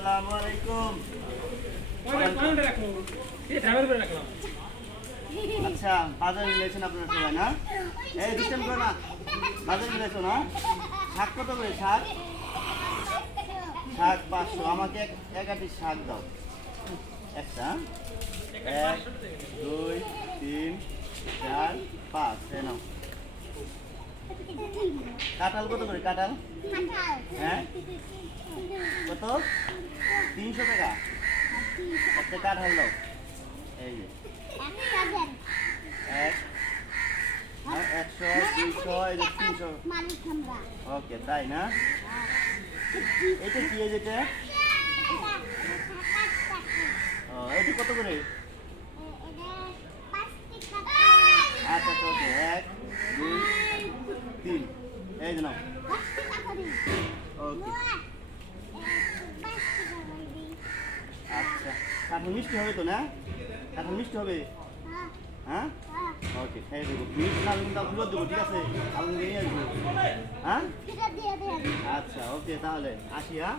আসসালামু আলাইকুম। আচ্ছা বাজার মিলেছেন আপনারা সবাই না? এই ডিস্টেন্স করো না, বাজার মিলেছো না? শাক কত করে শাক? শাক 500। আমাকে এক আটি শাক দাও একটা। 1 2 3 4 5 এই নাও। কাঁঠাল কত করে কাঁঠাল? হ্যাঁ কত? 300 টাকা একটা কাঁঠাল দাও। এই যে 100 200 এই যে 300। ওকে তাই না? এটা কি এই যেটা? এটা কত করে? আচ্ছা ওকে 1 2 3 এই যে নাও। ওকে আচ্ছা কাঁঠাল মিষ্টি হবে তো না? কাঁঠাল মিষ্টি হবে? হ্যাঁ ওকে খাই দেবো। মিষ্টি না কিন্তু ফেরত দেবো, ঠিক আছে? আপনি নিয়ে আসবো। হ্যাঁ আচ্ছা ওকে তাহলে আসি। হ্যাঁ